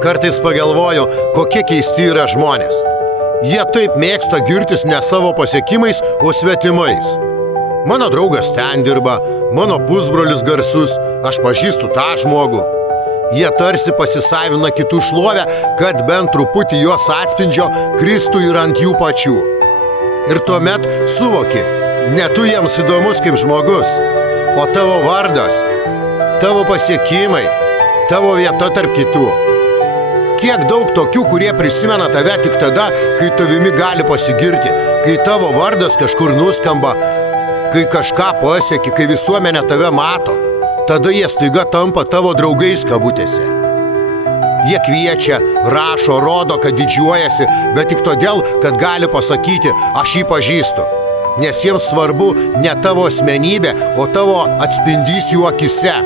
Kartais pagalvoju, kokie keisti yra žmonės. Jie taip mėgsta girtis ne savo pasiekimais, o svetimais. Mano draugas ten dirba, mano pusbrolis garsus, aš pažįstu tą žmogų. Jie tarsi pasisavina kitų šlovę, kad bent truputį jos atspindžio kristų ir ant jų pačių. Ir tuomet suvoki, ne tu jiems įdomus kaip žmogus, o tavo vardas, tavo pasiekimai, tavo vieta tarp kitų. Kiek daug tokių, kurie prisimena tave tik tada, kai tavimi gali pasigirti, kai tavo vardas kažkur nuskamba, kai kažką pasieki, kai visuomenė tave mato, tada jie staiga tampa tavo draugais kabutėse. Jie kviečia, rašo, rodo, kad didžiuojasi, bet tik todėl, kad gali pasakyti, aš jį pažįstu. Nes jiems svarbu ne tavo asmenybė, o tavo atspindys jų akise.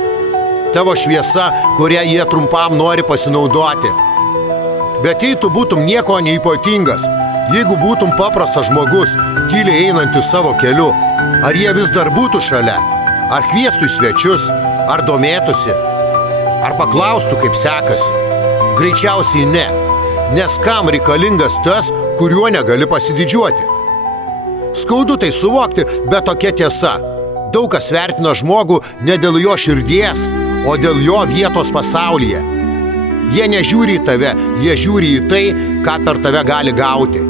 Tavo šviesa, kurią jie trumpam nori pasinaudoti. Bet jei tu būtum nieko neypatingas, jeigu būtum paprastas žmogus, tyliai einantis savo keliu, ar jie vis dar būtų šalia? Ar kviestų į svečius? Ar domėtųsi? Ar paklaustų, kaip sekasi? Greičiausiai ne, nes kam reikalingas tas, kuriuo negali pasididžiuoti? Skaudu tai suvokti, bet tokia tiesa. Daug kas vertina žmogų ne dėl jo širdies, o dėl jo vietos pasaulyje. Jie nežiūri į tave, jie žiūri į tai, ką per tave gali gauti.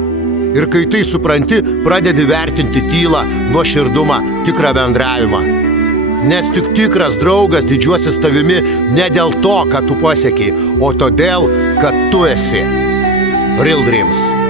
Ir kai tai supranti, pradedi vertinti tylą, nuoširdumą, tikrą bendravimą. Nes tik tikras draugas didžiuosis tavimi ne dėl to, kad tu pasiekei, o todėl, kad tu esi. Real Dreams.